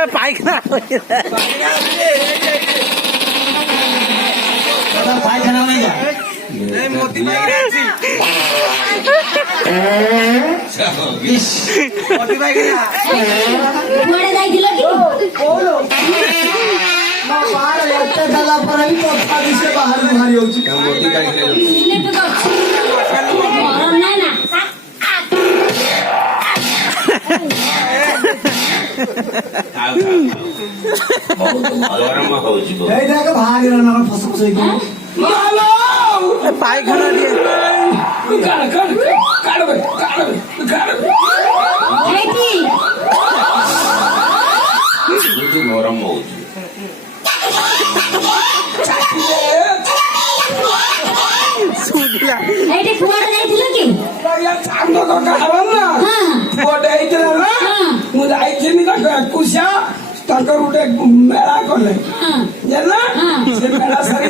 ପାଇଖାନା ଗରମ ହଉଛି ଏଇଠି କୁଆଡେ ଯାଇଥିଲ କି? ମୁଁ ଯାଇଥିଲି ତାଙ୍କ ଏକୁଶିଆ ତାଙ୍କର ଗୋଟେ ମେଳା କଲେ ସେ ମେଳା ସାରି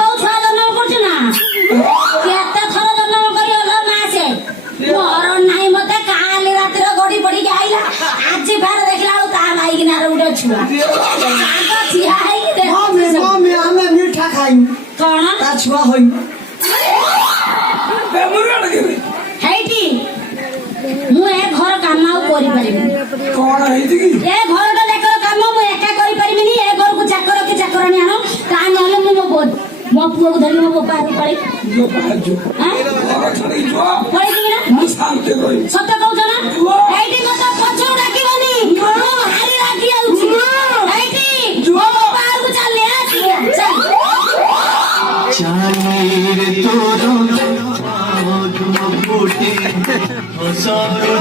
ବହୁତ ଥର ଜନ୍ମ କରୁଛୁ ନା କେତେ ଥର ଜନ୍ମ କରିଗଲ ମା ସେ ମୋର ନାହିଁ ମତେ କାଲି ରାତିରେ ଗଡି ପଡିକି ଆଇଲା ଆଜି ଫେର ଦେଖିଲା ବେଳକୁ ତା ମାଇକିନାର ଗୋଟେ ଛୁଆ ଠିଆ ହେଇକି ଆମେ ମିଠା ଖାଇବୁ କଣ ତା ଛୁଆ ହଇବୁ ହେଇଟି ମୁଁ ଏ ଘର କାମ ଆଉ କରିପାରିବିନି କଣ ହେଇଛି କି ଏ ଘରଟା ଯାକର କାମ ମୁଁ ଏକା କରିପାରିବିନି ଏ ଘରକୁ ଚାକର କି ଚାକରାଣୀ ଆଣ ତା ନହେଲେ ମୁଁ ମୋ ପୁଅକୁ ଧରି ମୋ ବୋପାକୁ ପଳେଇବି ସତ କହୁଛ ନା ଏଇଠି ମତେ ପଛକୁ ଡାକିବନି ଭାରି ରାଗି ଯାଉଛି ଏଇଠି ମୋ ବୋପାକୁ ଚାଲି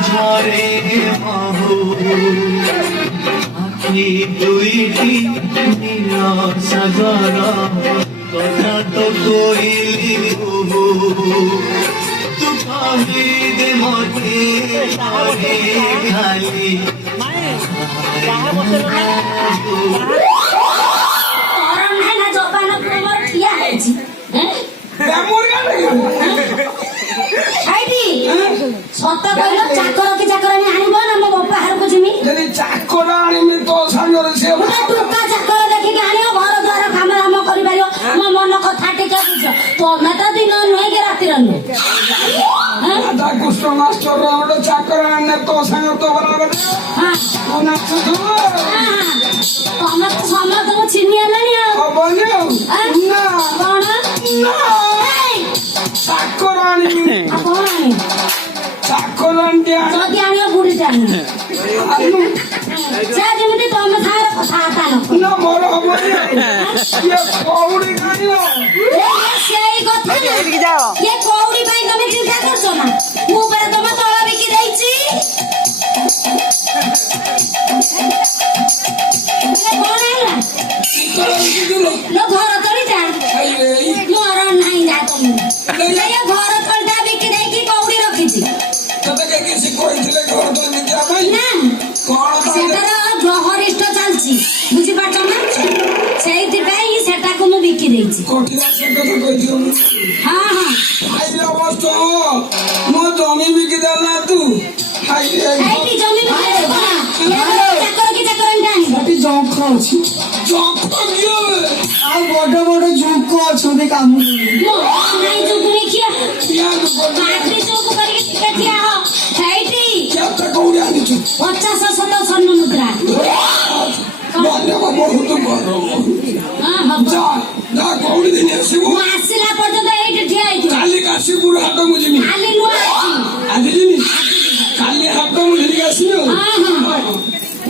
ঝরে দুইটি নীল সাগর কথা তো কইলি তু দে মতে খালি ଠିଆ ହେଇଛି ସତ କହିଲ ଚାକର କି ଚାକରାଣୀ ଆଣିବ ନା ମୋ ବାପା ବାହାରକୁ ଯିମି ଯଦି ଚାକର ଆଣିବି ତୋ ସାଙ୍ଗରେ ସେ ଟୁକା ଚାକର ଦେଖିକି ଆଣିବ ଘର ଦ୍ୱାର କାମ ଦାମ କରିପାରିବ ମୋ ମନ କଥା ଟିକେ ବୁଝ ତମେ ତ ଦିନ ନୁହେଁ କି ରାତିର ନୁହେଁ କୃଷ୍ଣ ମାଷ୍ଟର ଗୋଟେ ଚାକର ଆଣିଲେ ତୋ ସାଙ୍ଗ ତ ବରାବର ତମେ ତ ସମସ୍ତଙ୍କୁ ଚିହ୍ନି ହେଲାଣି ଆଉ ହବନି ଆଉ କଣ ଚାକର ଆଣିବି କଣ ଆଣିବ ଚାକର ଆଣିକି ଯଦି ଆଣିବ ବୁଢୀଟା ଆଣିବ ସେ ଯେମିତି ତମ ସାଙ୍ଗରେ କଥାବାର୍ତ୍ତା ନା ମୋର ହବନି କଉଡି ଖାଇବ ସେଇ କଥା ଇଏ କଉଡି ପାଇଁ ତମେ ଚିନ୍ତା କରୁଛ ନା ମୁଁ ଉପରେ ତମ ତଳ ବିକି ଦେଇଛି କଣ ହେଲା ଘର ତଳିଟା ମୋର ନାହିଁ ଯା ତମେ ଘର ତଳିଟା ବିକି ଦେଇକି କଉଡି ରଖିଛି ସେଟାର ଗ୍ରହରିଷ୍ଟ ଚାଲିଛି ବୁଝିପାରୁଛ ନା ସେଇଥିପାଇଁ ସେଟାକୁ ମୁଁ ବିକି ଦେଇଛି ହଁ ହଁ ମୋ ଜମି ବିକି ଦେଲା ତୁ ଜମି ଚାକର କି ଚାକରାଣୀଟା ଆଣିବ ଜଙ୍କ ଅଛି ଆଉ ବଡ ବଡ ଝୁଙ୍କ ଅଛନ୍ତି କାମ ନାଇଁ ଯୁଗୁନି ଖିଆ ମାଟି ଚଉକୁ କରିକି ଟିକେ ଠିଆ ହ ହେଇଠି 50 ଶତ ସ୍ୱର୍ଣ୍ଣ ମୁଦ୍ରା ବହୁତ ମୁଁ ଆସିଲା ପର୍ଯ୍ୟନ୍ତ ଏଇଠି ଠିଆ ହେଇଥିବ କାଲି କାଶୀପୁର ହାଟ ମୁଁ ଯିବି କାଲି ନୂଆ ଆଜି ଯିବି କାଲି ହାଟ ମୁଁ ଧରିକି ଆସିବି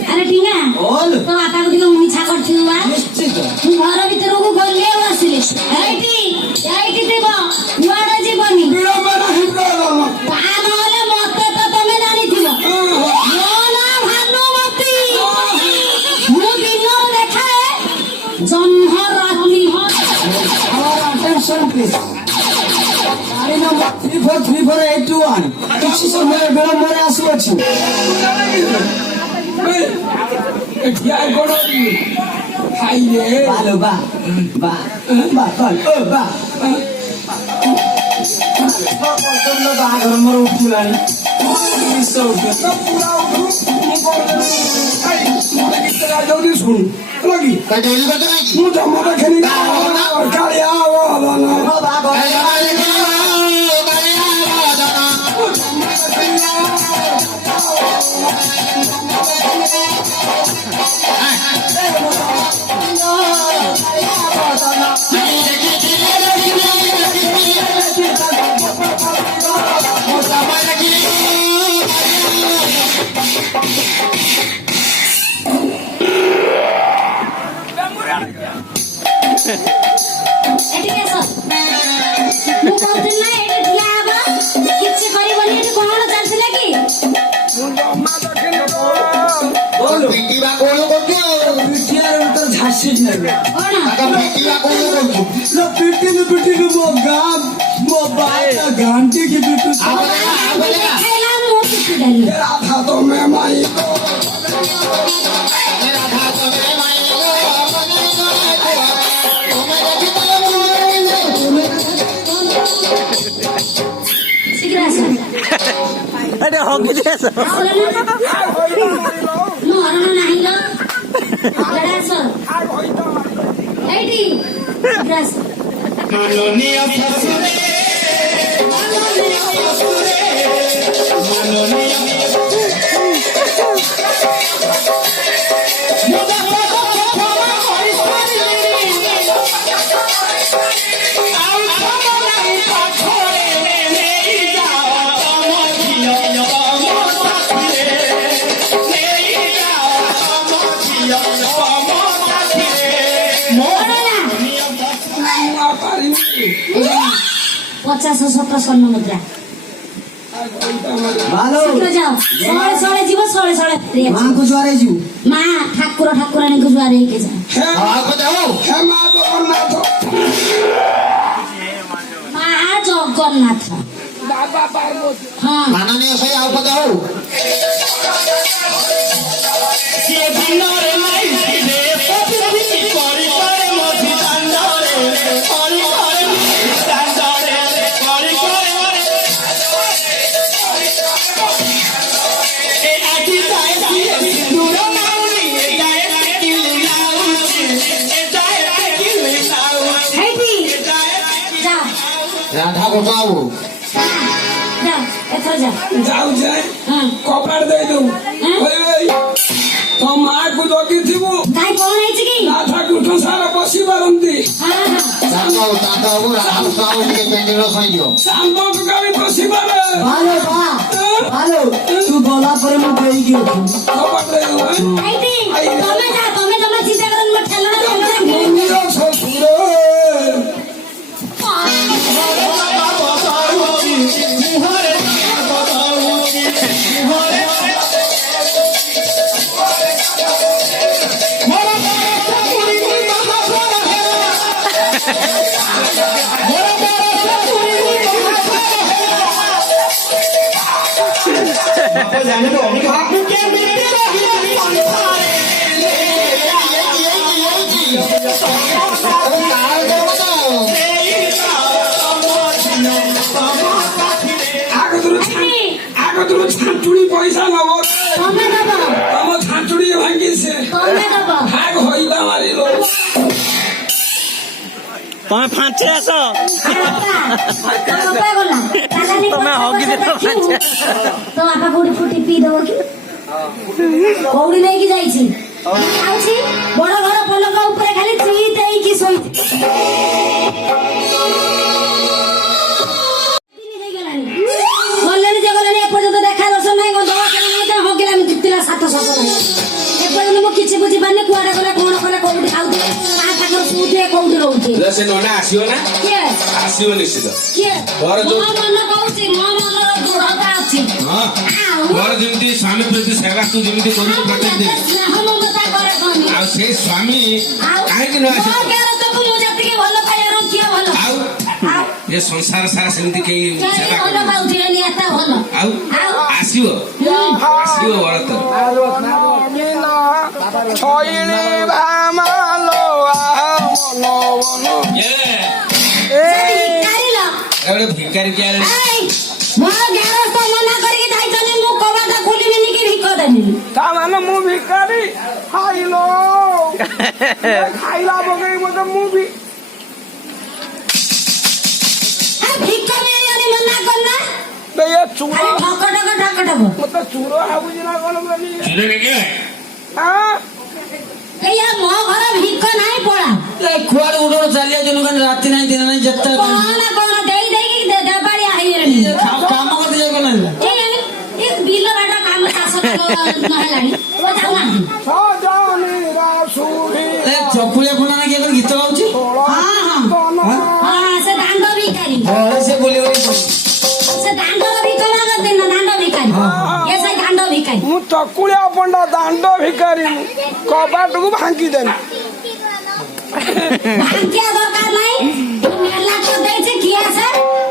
ଆରେ ଠିଙ୍ଗା ତୋ ବାପାକୁ ଟିକେ ମିଠା କରିଥିବୁ ବା ନିଶ୍ଚିତ ଘର ଭିତରକୁ ଗଲେ ଆଉ ଆସିଲେ ଏଇଠି ଥିବ କୁଆଡେ ଯିବନି ବିଳମ୍ବ ନାହିଁ ପ୍ରଧାନ ତା ନହେଲେ ମତେ ତ ତମେ ଜାଣିଥିବ ମୋ ନାଁ ଭାନୁମତୀ ମୁଁ ଦିନରେ ଦେଖାଏ ଜହ୍ନ ରାତି our attention please ଗାଡ଼ି ନମ୍ବର 343481 କିଛି ସମୟ ବିଳମ୍ବରେ ଆସୁଅଛି ଠିଆ କର ଖାଇଲେ ବାଲୋ ବା ବା ବା ବା ବାହାଘର ମୋର ଉଠିଲାଣି ପୁରା ଜଲ୍ଦି ଶୁଣ ହେଲା କି ମୁଁ ଜନ୍ମ ଦେଖେନି କାଳିଆ ଏଠିକି ଆସ ମୁଁ କହୁଥିଲି ନା ଏଠି ଠିଆ ହବ କିଛି କରିବନି ଏଠି କଣ ଚାଲିଥିଲା କି ପିଟିବା କଣ କରୁଛୁ ପିଠିଆର ତ ଝାସି ନେବେ କଣ ପିଟିବା କଣ କରୁଛୁ ପିଟିଲୁ ମୋ ଗାଁ ମୋ ବାଇଟା ଘାଣ୍ଟି କି ପିଟୁ ଖାଇଲା ମୁଁ ପିଟିଦେଲି ରାଧା ତମେ ମାଇ ଶୀଘ୍ର ଆସ ଆରେ ହଗି ଦେସ ଆସିଲ ନା ମୁଁ ହରଣ ନାହିଁ ଲୋ ଇଆଡ଼େ ଆସ ଏଇଠି ଶୀଘ୍ର ଆସ মাননীয় শ্বশুরে ପଚାଶ ଶତ ସ୍ୱର୍ଣ୍ଣ ମୁଦ୍ରା ভালো ଶୀଘ୍ର ଯାଅ ଶଳେ ଶଳେ ଯିବ ଶଳେ ଶଳେ ଫେରି ଆସିବ ମାଙ୍କୁ ଜୁଆରେ ଯିବୁ ମା ଠାକୁର ଠାକୁରାଣୀଙ୍କୁ ଜୁହାର ହେଇକି ଯା হে মা জগন্নাথ ମା ଜଗନ୍ନାଥ বাবা পার্বতী ହଁ ମାନନୀୟ ସେଇ ଆଉ ପଦ ହଉ সে দিনরে মাইছিলে পথি করি করে মধি দান্ডরে করি করে দান্ডরে করি করে এ আকি তাই দিয়ে সিঁদুর মাউলি এটা কিলি নাউছি এটা কিলি নাউছি ହେଇଠି ଯା ରାଧା ଗୋଟା ହଉ ଯା ଏଥର ଯା যাও যাই ହଁ কপার দেই দেউ তো মা কু জগিথিবু କାଇଁ କଣ ହେଇଛି କି রাধা কুঠ সারা বসি পারନ୍ତି ହଁ ହଁ ତାଙ୍କ ହବୁ ରାଧା ଗୋଟା ହଉ ଟିକେ ପେଣ୍ଡିର ଶୋଇଯିବ ସାମ୍ବକୁ କାବି ବସି ପାରେ ভালো বা ভালো তু গলা পরে ମୁଁ ଦେଇକି ରଖିବି কপার দেই দেউ ହେଇଠି ତମେ ଯା ତମେ ଜମା ଚିନ୍ତା କରନି ମୋ ଠେଲଣା ଠେଲଣା মন্দির শ্বশুরে আগতରୁ ଛାଞ୍ଚୁଳି ପଇସା ନବ ତମେ ଦବ ତମ ଛାଞ୍ଚୁଳି ଭାଙ୍ଗିছে ତମେ ଦବ ଭାଗ ହୋଇତା ମାରିଲ ତମେ ଫାଞ୍ଚି ଆସ ବାପା ଗଲା ତମେ ହଗି ଦେଲ ଫାଞ୍ଚି ତ ବାପା କୋଉଠି ଫୁଟି ପିଇ ଦବ କି କଉଡ଼ି ନେଇକି ଯାଇଛି ଯାଉଛି ବଡ ଘର ପଲଙ୍କ ଉପରେ ଖାଲି ଚିତ ହେଇକି ଶୋଇଛି ଗଲେଣି ଯେ ଗଲେଣି ଏପର୍ଯ୍ୟନ୍ତ ଦେଖା ଦର୍ଶନ ନାହିଁ ହଗିଲା ହଗିଲା ଜିତିଲା 700 ଏପର୍ଯ୍ୟନ୍ତ ମୁଁ କିଛି ବୁଝିପାରୁନି କୁଆଡେ ଗଲେ କଣ କଲେ କୋଉ କହୁଛି ସେ ନନା ଆସିବ ନା କିଏ ଆସିବ ନିଶ୍ଚିତ କିଏ ମୋର ମୋ ଯୋଉ- ମନ କହୁଛି ମୋ ମନର ଦୃଢ଼ତା ଅଛି ହଁ ଆଉ ମୋର ଯେମିତି ସ୍ୱାମୀ ପ୍ରତି ସେବା ତୁ ଯେମିତି କରୁଛୁ ପ୍ରତ୍ୟେକ ଦିନ ସ୍ନେହ ମମତା କରେ କହନି ଆଉ ସେଇ ସ୍ୱାମୀ ଆଉ କାହିଁକି ନ ଆସିବ ମୋ କେରତକୁ ମୁଁ ଯେତିକି ଭଲ ପାଇବାର କିଏ ଭଲ ଆଉ ଆଉ ଏ ସଂସାର ସାରା ସେମିତି କେହି କେହି ସେବା ଭଲ କରୁନାହାନ୍ତି। ପାଉଥିବେନି ଏତେ ଭଲ ଆଉ ଆଉ ଆସିବ ଆସିବ ବଳତ ଛଇଳି ଭାମାଲୋ ମନ ବନ ଭିକାରିଲ ଗୋଟେ ଭିକାରୀ କିଏ ଆଣିଲେ? ଏଇ ମୋ ଗେରସ୍ତ ମନା କରିକି ଯାଇଛନ୍ତି ମୁଁ କବାଟ ଖୋଲିବିନି କି ଭିକ ଦେବିନି ତା ମାନେ ମୁଁ ଭିକାରୀ ଖାଇଲୋ ଖାଇଲା ପକେଇ ବୋଧେ ମୁଁ ବି ଭିକ ମିଳିବନି ମନା କରନା ଏ ଚୁର ଖାଲି ଠକ ଠକ ଠକ ଠକ ମତେ ଚୁର ଭାବୁଛି ନା କଣ ବୋଲି ଚୁରରେ କିଏ? ହଁ ଏଇଆ ମୋ ଘର ଭିକ ନାହିଁ ପଳା କୁଆଡେ ଗୋଟେ ଗୋଟେ ଚାଲି ଯାଉଛନ୍ତି କଣ ରାତି ନାହିଁ ଦିନ ନାହିଁ ଯେତେ କଣ ଦେଇ ଦେଇକି ଦେବାଳିଆ ହେଇଗଲେଣି କାମ କରିତେ ଯାଇ କଣ କେଜାଣି, ଏ ବିଲ ବାଟ କାମ ଚାଷ ନହେଲାଣି ଓ ଯାଉନାହାନ୍ତି ସଜନୀରା ସୁରି ଚକୁଳିଆ ଫୁଣା ନା କିଏ ଗୀତ ଗାଉଛି ହଁ ସେ ଦାଣ୍ଡ ଭିକାରୀ ସେ ବୋଲି ସେ ଦାଣ୍ଡର ଭିକ ମାଗନ୍ତି ନା ଦାଣ୍ଡ ଭିକାରୀ ଏ ସେ ଦାଣ୍ଡ ଭିକାରୀ ମୁଁ ଚକୁଳିଆ ପଣ୍ଡା ଦାଣ୍ଡ ଭିକାରୀ କବାଟକୁ ଭାଙ୍ଗିଦେଲି ଭାଙ୍ଗିଆ ଦରକାର ନାହିଁ ମେଲା କରିଦେଇଛି କିଏ ସେ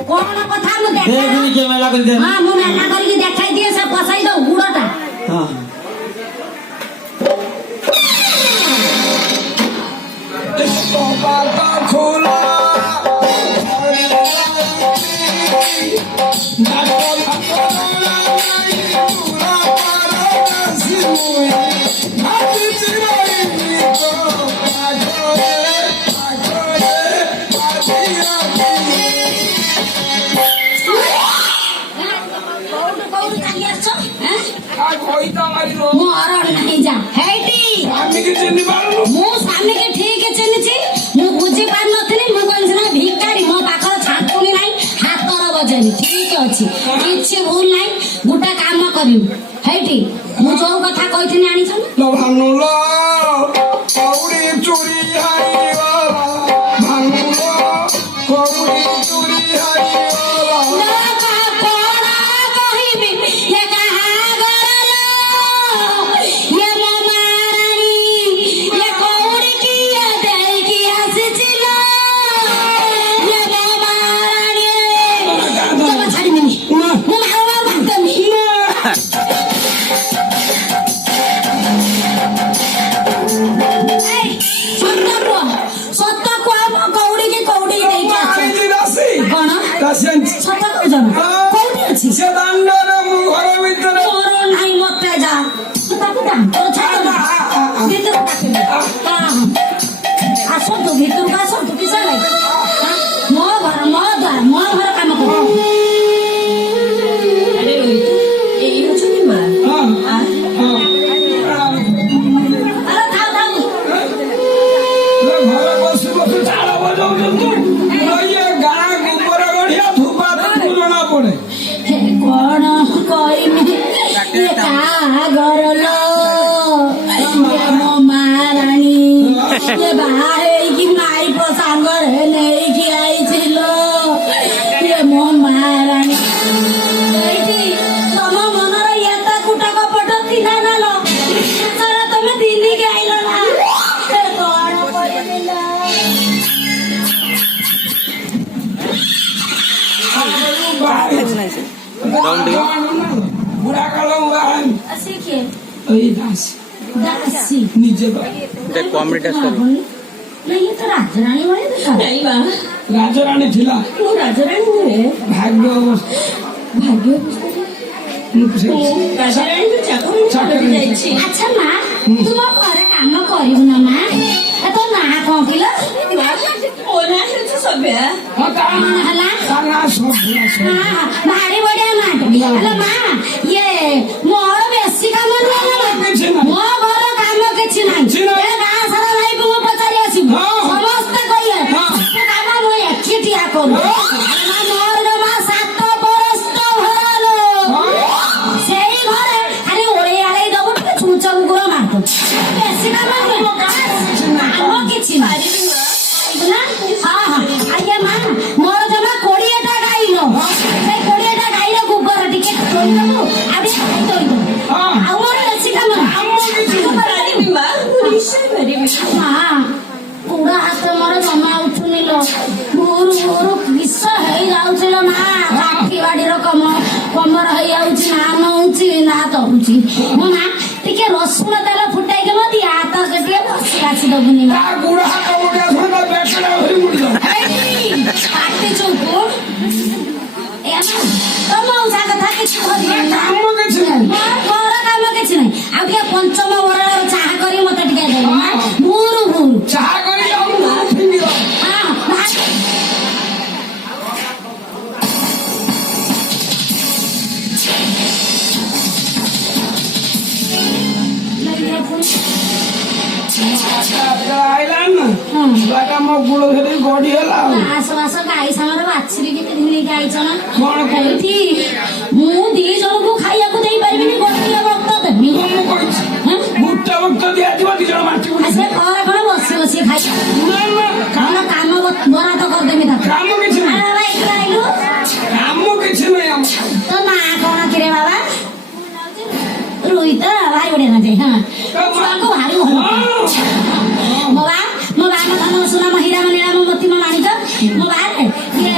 କଣ କଥା ମୁଁ ଦେଖେ କିଏ ମେଲା କରିଦିଅ ହଁ ମୁଁ ମେଲା କରିକି ଦେଖାଇ ଦିଏ ସେ ପଶାଇ ଦଉ ଗୁଡଟା ହଁ କବାଟ ଖୋଲା କୋଉଠୁ କାଲି ଆସିଛ କହିତା ମୁଁ ଅରଡ଼ ନାହିଁ ଯା ହେଇଟି ଚିହ୍ନି ପାରୁନୁ ମୁଁ ସ୍ୱାମୀକି ଠିକ ଚିହ୍ନିଛି ମୁଁ ବୁଝି ପାରିନଥିଲି ମୁଁ କହିଲି ନା ଭିକାରୀ ମୋ ପାଖରେ ଛାଟୁଣି ନାହିଁ ହାତର ବଜେନି ଠିକ ଅଛି କିଛି ଭୁଲ ନାହିଁ ଗୋଟେ କାମ କରିବୁ ହେଇଟି ମୁଁ ଯୋଉ କଥା କହିଥିଲି ଆଣିଛ ନା ଭାନୁଲ କଉଡ଼ି ଚୋରି ହାରିଗଲା ଭାନୁଲ କଉଡ଼ି ଚୋରି ହାରିଗଲା କୋଉଠି ଅଛି ସେ ଦାଣ୍ଡରେ ମୁଁ ଘର ଭିତରେ ମୋର ନାହିଁ ମତେ ଯା ତାକୁ ଦାଣ୍ଡର ଛାଡ଼ ଭିତରକୁ ଆସନ୍ତୁ ଭିତରକୁ ଆସନ୍ତୁ କିସ ଲାଗେ ମୋ ଘର ମୋ ଦ୍ୱାର ମୋ ଘର କାମ କର ଏଇ ହଉଛନ୍ତି ମା ଆରେ ଥାଉ ଥାଉ ଘରେ ବସି ବସି ଝାଳ ବଜାଉଛନ୍ତି ଇଏ ଗାଁ ଗୋବର ଗଢିଆ ଧୂପା ଜଣା ପଡେ କଣ କହିବି କାହା ଘର ଲୋ ମୋ ମା ରାଣୀ ବାହା ହେଇକି ମାଇପ ସାଙ୍ଗରେ ନେଇକି ଆଇছিল ମୋ ମା ରାଣୀ ଏଇଠି ତମ ମନର ଏତେ କୁଟା କପଟ ଥିଲା ନା ଲୋ ତମେ ଦିନିକି ଆଇଲ ନା କଣ କରିବି ନା ବୁଢା କାଳ ଆସିକି ଏଇ ଦାସ ଦାସୀ ନିଜେ କମେଡି ଟା नहीं तो राजरानी वाले दिखा नहीं बा ରାଜରାଣୀ ଥିଲା वो राजरानी हुए ଭାଗ୍ୟ भाग्य ରାଜାରାଣୀ ତ ଚାକର ଚାକର ଯାଇଛି अच्छा माँ तुम घरे काम करिବୁ ना माँ तो ना कौन किलो ମୋ ନାଁ ହେଉଛି ସଭ୍ୟା ହଁ ତା हला ତା ନାଁ ସଭ୍ୟା हाँ भारी बढ़िया माँ हेलो माँ ये मोर बेसी काम କିଛି ना ନାହିଁ। मो घर काम किछि नाही କିଛି ନାହିଁ। ए गाँ सारा भाई को पचारि आसिबु हाँ। समस्त कहिए हाँ। से काम मो एकिटिया करू मोर जमा 7 बरस तो भरालो सेई घरे खाली ओळे आळे दबु छुचा गुरा मारतो बेसी काम काम किछि नाही ना ଯାଉଛି ନା ନଉଛି ନା ଦଉଛି। ମୋ ମା ଟିକେ ରସୁଣ ତେଲ ଫୁଟାଇକି ମତେ ହାତ ଟିକେ ବସି କାଛି ଦବୁନି ମା। ତା ଗୁଡ଼ ହାତ ମୁଣ୍ଡିଆ ଧରିଲା ବେକଟା ଧରି ମୁଡ଼ିଲ। ପାଟି ଚୁପ ତମ ଉଷା କଥା କିଛି କରିବେନି। କାମ କିଛି ନାହିଁ। ମୋର କାମ କିଛି ନାହିଁ। ଆଉ ଟିକେ ପଞ୍ଚମ ବରଣର ଚାହା କରି ମତେ ଟିକେ ଦେବ ମା। ଭୁରୁ ଭୁରୁ ଚାହା କରି ଆଉ ଫିଙ୍ଗିଲ। ଆଇଲାଣି ନା ବାଟା ମୋ ଗୁଡ଼ ଧରି ଗଡି ହେଲା ଆଉ ମାସ ମାସ ଗାଈ ସାଙ୍ଗରେ ବାଛିରି କେତେ ନେଇକି ଆଇଛ ନା କଣ କହୁଛି? ଏଇଠି ମୁଁ 2 ଜଣଙ୍କୁ ଖାଇବାକୁ ଦେଇପାରିବିନି ଗୋଟିଏ ବକ୍ତ ଦେବି। ମୁଁ କହିଛି ଗୋଟେ ବକ୍ତ ଦିଆଯିବ 2 ଜଣ ମାଟି ଆଉ ସେ ଘରେ କଣ ବସି ବସି ଖାଇ କଣ କାମ ବରାଦ କରିଦେବି ତାକୁ। କାମ କିଛି ନାହିଁ। ଆରେ ବାବା ଏଇଠି ଆଇଲୁ କାମ କିଛି ନାହିଁ ଆମ ତୋ ନାଁ କଣ କିରେ ବାବା? ରୋହିତ ଭାରି ବଢିଆ ନା ହଁ ଛୁଆଙ୍କୁ ଭାରି ଭଲ ମୋ ବା ମୋ ଧନ ସୁନା ମୋ ହୀରା ନୀଳାମ ମୋତି ମୋ ମାଣିକ ମୋ ବା ଇଏ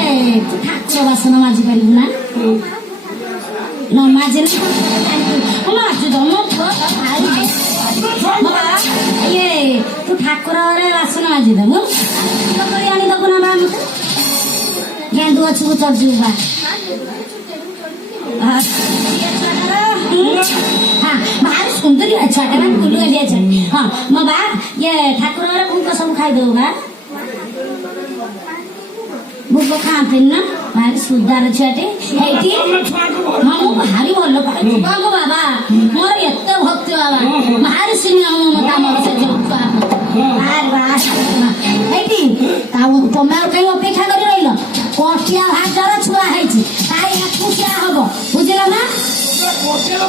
ଠାକୁର ବାସନ ମାଜି ପାରିବୁ ନା ନ ମାଜିଲେ ମାଜୁ ଦମ ମୋ ବା ଇଏ ତୁ ଠାକୁରରେ ବାସନ ମାଜିଦବୁ କରି ଆଣିଦବୁ ନା ବା ମତେ ଗେଣ୍ଡୁ ଅଛିବୁ ଚର୍ଯିବୁ ବା ଭାରି ସୁନ୍ଦରୀ ଛୁଆଟା ନା ଫୁଲୁ ଗାଲିଆ ଛୁଆ ହଁ ମୋ ବା ଇଏ ଠାକୁରଙ୍କର ଭୋଗ ସବୁ ଖାଇଦବୁ ବା ଭୋଗ ଖାଆନ୍ତିନି ନା ଭାରି ସୁଧାର ଛୁଆଟେ ହେଇଠି ହଁ ମୁଁ ଭାରି ଭଲ ପାଏ ଛୁଆଙ୍କୁ ବାବା ମୋର ଏତେ ଭକ୍ତି ବାବା ଭାରି ସ୍ନେହ ମମତା ମୋର ସେ ଛୁଆ ଭାରି ବା ହେଇଠି ତମେ ଆଉ କାହିଁ ଅପେକ୍ଷା କରି ରହିଲ କଟିଆ ଭାଷାର ଛୁଆ ହେଇଛି ତାই ଏକୁଟିଆ ହବ ବୁଝିଲ ନା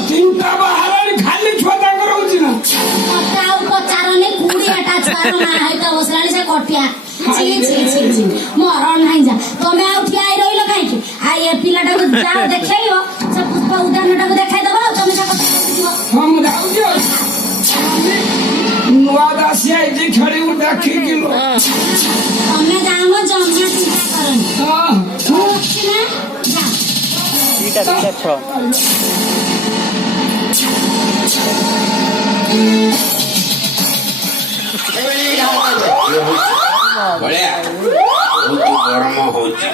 ତିନିଟା ବାହାରାଣି ଖାଲି ଛୁଆ ତାଙ୍କର ହଉଛି ନା ମତେ ଆଉ ପଚାରନି 20ଟା ଛୁଆର ମା ହେଇତ ବସିଲାଣି ସେ କଟିଆ ଛି ଛି ଛି ଛି ମରଣ ନାହିଁ ଯା ତମେ ଆଉ ଠିଆ ହେଇ ରହିଲ କାହିଁକି ଆଉ ଏ ପିଲାଟାକୁ ଯାଅ ଦେଖେଇବ ସେ ପୁଷ୍ପ ଉଦ୍ୟାନଟାକୁ ଦେଖେଇଦବ ଆଉ ତମେ ତା କଥା ବୁଝିବ। ହଁ ମୁଁ ଯାଉଛି ନୂଆ ଦାସିଆ ଏଠି ଖେଳିବୁ ଦେଖିକିଲ ତମେ ଯାଅ ଜମା ଚିନ୍ତା କରନି ମୁଁ ଅଛି ନା ଯା ଦିଟା ଛଅ ବଢିଆ ବହୁତ ଗରମ ହଉଛି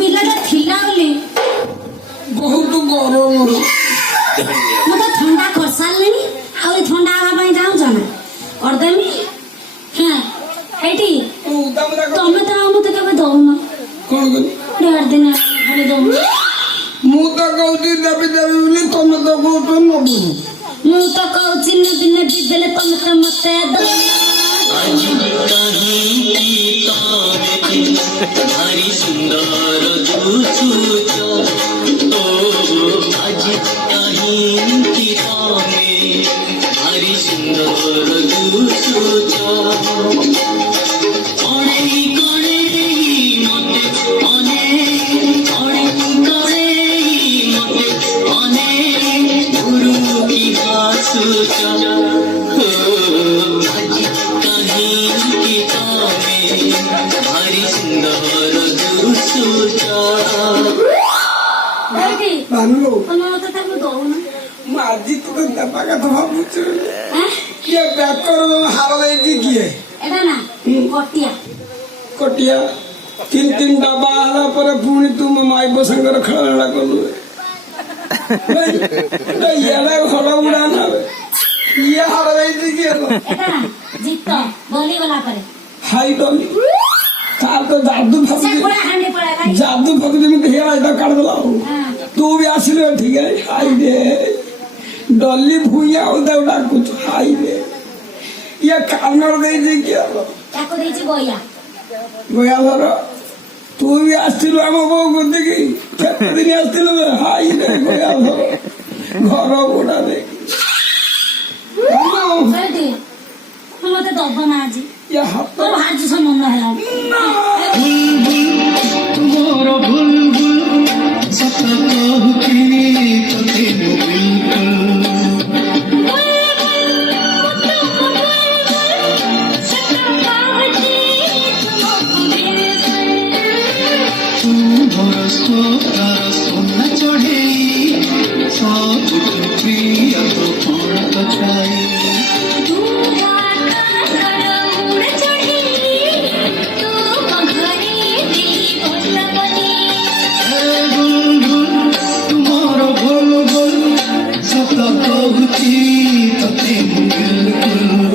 ପିଲାଟା ଥିଲା ବୋଲି ବହୁତ ଗରମ ମତେ ଥଣ୍ଡା କରିସାରିଲେଣି ଆହୁରି ଥଣ୍ଡା ହବା ପାଇଁ ଚାହୁଁଛ ନା କରିଦେମି ହଁ ଏଇଠି ତମେ ତ ଆଉ ମତେ କେବେ ଦଉନ କଣ କଲି 1.5 ଦିନ ଖାଲି ଦଉନ ମୁଁ ତ କହୁଛି ଦେବି ଦେବି ବୋଲି ତମେ ତ କହୁଛ ନବୁ ମୁଁ ତ କହୁଛି ନେବି ନେବି ବେଲେ ତମେ ତ ମତେ ଦଉନ भारी सुंदर दुसुच ओ आज काहींची कामे भारी सुंदर दुसुच अनेक मते गुरु की भासुच आज काहींची कामे भारी सुंदर दुसुच ଏଇଠି ବାନୁ ତମେ ମତେ ତାକୁ ଦଉନ ମୁଁ ଆଜି ତୋତେ ଦେବା କଥା ଭାବୁଛି କିଏ ବେକର ହାର ଦେଇଛି କିଏ ଏଟା ନା କଟିଆ କଟିଆ 3-3ଟା ବାହା ହେଲା ପରେ ପୁଣି ତୁ ମୋ ମାଇପ ସାଙ୍ଗରେ ଖେଳା କଲୁ ଇଆଡେ ଘର ଉଡା ନେବେ ଇଏ ହାର ଦେଇଛି କିଏ ଏଟା ନା ଜିତ ଗଲିଗଲା ପରେ ହାଇ ଡଲି ତାର ତ ଯାଦୁ ସେ ଫାଦୁ ପୁରା ହାଣ୍ଡି ପଳେଇଲା ଯାଦୁ ଫାଦୁ ଯେମିତି ହେଇଗଲା ଏଇଟା କାଢିଦେଲା ଆଉ ତୁ ବି ଆସିଲୁ ଏଠିକି ହାଇ ରେ ଡଲି ଭୂଇଁଆ ଆଉ ତାକୁ ଡାକୁଛୁ ହାଇ ରେ ଇଏ କାନର ଦେଇଛି କିଏ ତାକୁ ଦେଇଛି ବଇଆ ଗୋୟାଧର ତୁ ବି ଆସିଥିଲୁ ଆମ ବୋଉକୁ ଦେଖି କେତେ ଦିନ ଆସିଥିଲୁ ହାଇ ରେ ଗୋୟାଧର ଘର ଗୁଡା ଦେଖି ସେଇଠି ମତେ ଦବ ନା ଆଜି ଇଏ ହାତ ତୋର ଭାଜି ସମ୍ବନ୍ଧ ହେଲା ତୁମର ବୁଲବୁଲ ସତ କହୁଛି ତତେ ମୁଁ ବିଲକୁଲ ତୁମର ସ୍ୱପ୍ନର ସୁନା ଚଢ଼େଇ ସବୁଠୁ ପ୍ରିୟ ତୋ କଣ କଥାଇ ତୁମର ବୁଲବୁଲ ସତ କହୁଛି ତତେ ମୁଁ ବିଲକୁଲ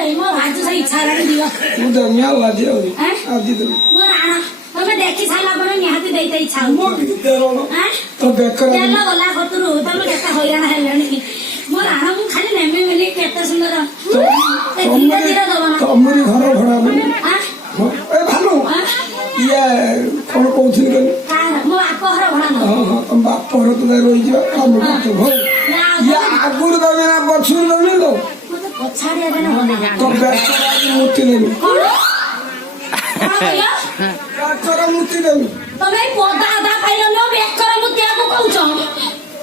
ଏଇ ମୋ ଭାଜ ସେଇ ଇଚ୍ଛା ହେଲାଣି ଦିଅ ମୁଁ ଦେମି ଆଉ ଆଜି ଆହୁରି ଆଜି ଦେବି ମୋର ଆଣ ତମେ ଦେଖି ସାରିଲା ପରେ ନିହାତି ଦେଇତେ ଇଚ୍ଛା ମୋ ହଉଛି ଭିତର ତ ବେକର ତେଲ ଗଲା କତୁରୁ ତମେ କେତେ ହଇରାଣ ହେଲାଣି ମୋର ଆଣ ମୁଁ ଖାଲି ନେମି ବୋଲି କେତେ ସୁନ୍ଦର ଏ ଧୀରେ ଧୀରେ ଦବ ନା ତମରି ଘର ଭଡା ନେବି ଆଁ? ଏ ଭାନୁ ଆଁ? ଇଏ କଣ କହୁଥିଲି କହିଲୁ କାହାର? ମୋ ବାପ ଘର ଭଡ଼ା ନବ ହଁ ହଁ ତମ ବାପ ଘର ତ ଯାଇ ରହିଯିବ କାମ କରୁଥିବ ହଉ ନା ଇଏ ଆଗରୁ ଦେବି ନା ପଛରୁ ଦେବି ତ ମତେ ପଛାଡିଆ ଦେଲେ ଭଲ ତ ବେକର ଆଜି ମୂର୍ତ୍ତି ଦେବି କଣ କଣ କହିଲ ବେକର ମୂର୍ତ୍ତି ଦେବି ତମେ ଏଇ ପଦା ଅଦା ପାଇଲନି ବେକର ମୁଁ ତିଆକୁ କହୁଛ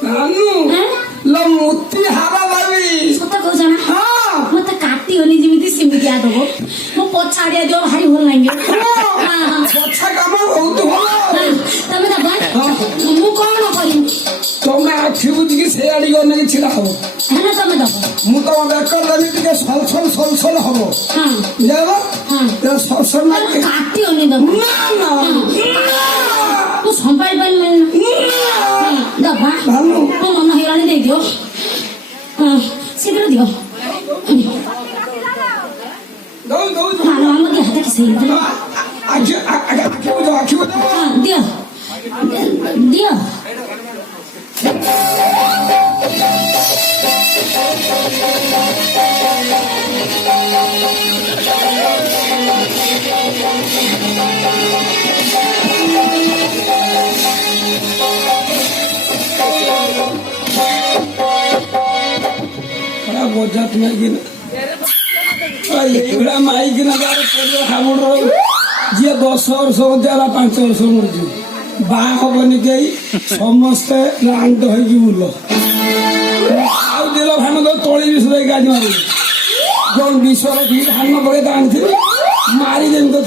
ନାନୁ ହେଁ? ଲ ମୂର୍ତ୍ତି ହାର ଦେବି ସତ କହୁଛ ନା ହଁ ମତେ କାଟିବନି ଯେମିତି ସେମିତିଆ ଦବ ମୁଁ ପଛାଡିଆ ଦିଅ ଭାରି ଭଲ ଲାଗିବ ହଁ ହଁ ପଛା କାମ ବହୁତ ଭଲ ତମେ ଦବ ମୁଁ କଣ କରିବି ତମେ ଆଖି ବୁଝିକି ସେ ଆଡିକି ଅନେଇକି ଛିଡା ହବ ହେଲେ ତମେ ଦବ ମୁଁ ତମ ବେକର ଦେବି ଟିକେ ସଲସଲ ହବ ହଁ ଜାଣିଲ ହଁ ସଲସଲ ନା ମତେ କାଟିବନି ଦବ ନା ମୁଁ ସମ୍ଭାଳି ପାରିବିନି ଦବା ଭାନୁ ମୋ ମନ ହେଇଗଲାଣି ଦେଇଦିଅ ହଁ ଶୀଘ୍ର ଦିଅ ଦଉ ଦଉ ମାର ଆମ ଦିଅ ହାତ କିସ ହେଇଗଲା ଆଖି ବୁଝ ଆଖି ବୁଝ ହଁ ଦିଅ ଦିଅ ବୋଝା ତୁମେ କିନା এইগুলা মাইকিনা যারা পড়বে হাবুড় ଯିଏ 10 ବର୍ଷ ଯାরা 5 ବର୍ଷ ମରିଯିବ ବାହା ହବନି କେହି ସମସ୍ତେ ରାଣ୍ଡ ହେଇକି ବୁଲ ଆଉ ଦିନ ଭାନ ତଳି ବିଷୟରେ ଗାଡ଼ି ମାରିବେ ଜଣ ବିଷୟରେ ଧାନ ପକେଇ ଆଣିଥିବେ ମାରିଦେବି ତ